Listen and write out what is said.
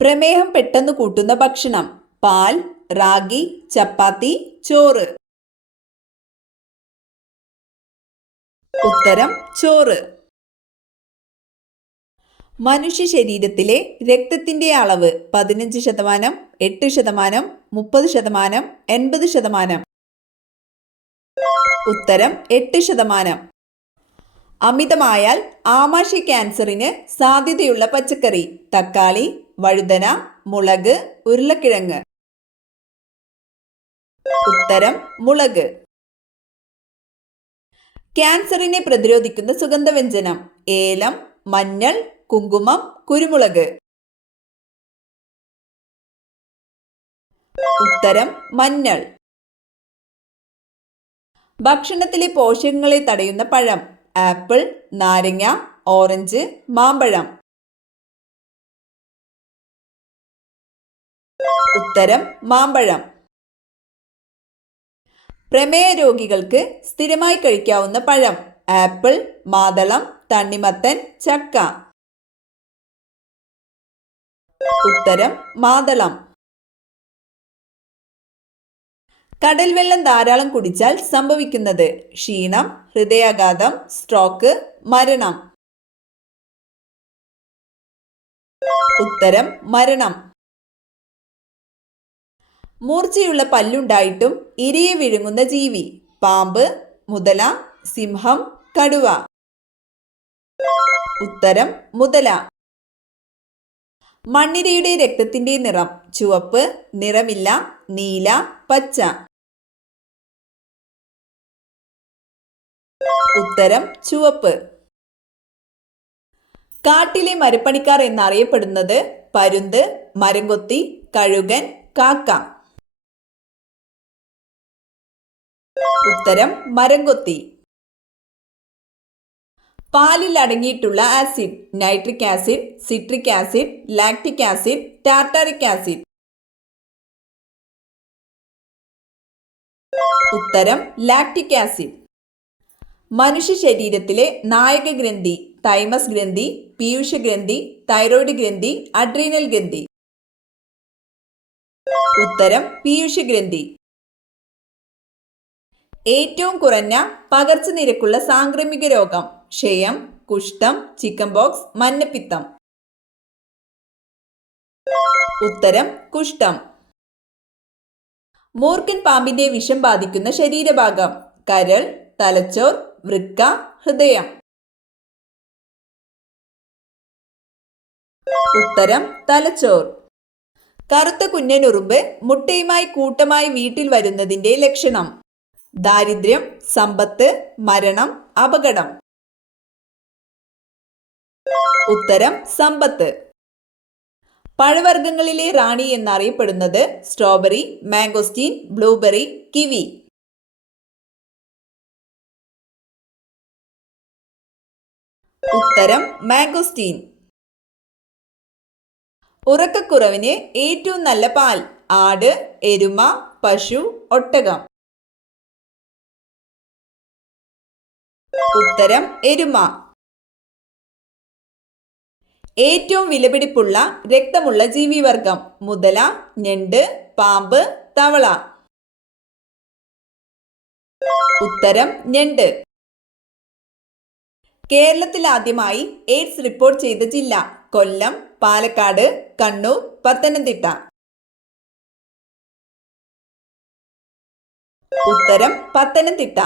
പ്രമേഹം പെട്ടെന്ന് കൂട്ടുന്ന ഭക്ഷണം: പാൽ, റാഗി, ചപ്പാത്തി, ചോറ്. ഉത്തരം ചോറ്. മനുഷ്യ ശരീരത്തിലെ രക്തത്തിന്റെ അളവ് 15%, 8%, 30%, 80%. ഉത്തരം 8%. അമിതമായാൽ ആമാശയ ക്യാൻസറിന് സാധ്യതയുള്ള പച്ചക്കറി: തക്കാളി, വഴുതന, മുളക്, ഉരുളക്കിഴങ്ങ്. ഉത്തരം മുളക്. ക്യാൻസറിനെ പ്രതിരോധിക്കുന്ന സുഗന്ധവ്യഞ്ജനം: ഏലം, മഞ്ഞൾ, കുങ്കുമം, കുരുമുളക്. ഉത്തരം മഞ്ഞൾ. ഭക്ഷണത്തിലെ പോഷകങ്ങളെ തടയുന്ന പഴം: ആപ്പിൾ, നാരങ്ങ, ഓറഞ്ച്, മാമ്പഴം. ഉത്തരം മാമ്പഴം. പ്രമേഹ രോഗികൾക്ക് സ്ഥിരമായി കഴിക്കാവുന്ന പഴം: ആപ്പിൾ, മാതളം, തണ്ണിമത്തൻ, ചക്ക. ഉത്തരം മാതളം. കടൽ വെള്ളം ധാരാളം കുടിച്ചാൽ സംഭവിക്കുന്നത്: ക്ഷീണം, ഹൃദയാഘാതം, സ്ട്രോക്ക്, മരണം. ഉത്തരം മരണം. മൂർച്ചയുള്ള പല്ലുണ്ടായിട്ടും ഇരയെ വിഴുങ്ങുന്ന ജീവി: പാമ്പ്, മുതല, സിംഹം, കടുവ. ഉത്തരം മുതല. മണ്ണിരയുടെ രക്തത്തിന്റെ നിറം: ചുവപ്പ്, നിറമില്ല, നീല, പച്ച. ഉത്തരം ചുവപ്പ്. കാട്ടിലെ മരപ്പണിക്കാർ എന്നറിയപ്പെടുന്നത്: പരുന്ത്, മരംകൊത്തി, കഴുകൻ, കാക്ക. ഉത്തരം മരംകൊത്തി. പാലിൽ അടങ്ങിയിട്ടുള്ള acid: nitric acid, citric acid, lactic acid, tartaric acid. ഉത്തരം ലാക്റ്റിക് ആസിഡ്. മനുഷ്യ ശരീരത്തിലെ നായക ഗ്രന്ഥി: തൈമസ് ഗ്രന്ഥി, പീയൂഷ ഗ്രന്ഥി, തൈറോയ്ഡ് ഗ്രന്ഥി, അഡ്രീനൽ ഗ്രന്ഥി. ഉത്തരം പീയൂഷ ഗ്രന്ഥി. ഏറ്റവും കുറഞ്ഞ പകർച്ചനിരക്കുള്ള സാംക്രമിക രോഗം: ക്ഷയം, കുഷ്ഠം, ചിക്കൻ പോക്സ്, മഞ്ഞപ്പിത്തം. ഉത്തരം കുഷ്ഠം. മൂർഖൻ പാമ്പിന്റെ വിഷം ബാധിക്കുന്ന ശരീരഭാഗം: കരൾ, തലച്ചോർ, വൃക്ക, ഹൃദയം. ഉത്തരം തലച്ചോർ. കറുത്ത കുഞ്ഞനുറുമ്പ് മുട്ടയുമായി കൂട്ടമായി വീട്ടിൽ വരുന്നതിന്റെ ലക്ഷണം: ദാരിദ്ര്യം, സമ്പത്ത്, മരണം, അപകടം. ഉത്തരം സമ്പത്ത്. പഴവർഗ്ഗങ്ങളിലെ റാണി എന്നറിയപ്പെടുന്നത്: സ്ട്രോബെറി, മാംഗോസ്റ്റീൻ, ബ്ലൂബെറി, കിവി. ഉത്തരം മാംഗോസ്റ്റീൻ. ഉറക്കക്കുറവിന് ഏറ്റവും നല്ല പാൽ: ആട്, എരുമ, പശു, ഒട്ടകം. ഉത്തരം എരുമ. ഏറ്റവും വിലപിടിപ്പുള്ള രക്തമുള്ള ജീവിവർഗം: മുതല, ഞണ്ട്, പാമ്പ്, തവള. ഉത്തരം ഞണ്ട്. കേരളത്തിൽ ആദ്യമായി എയ്ഡ്സ് റിപ്പോർട്ട് ചെയ്ത ജില്ല: കൊല്ലം, പാലക്കാട്, കണ്ണൂർ, പത്തനംതിട്ട. ഉത്തരം പത്തനംതിട്ട.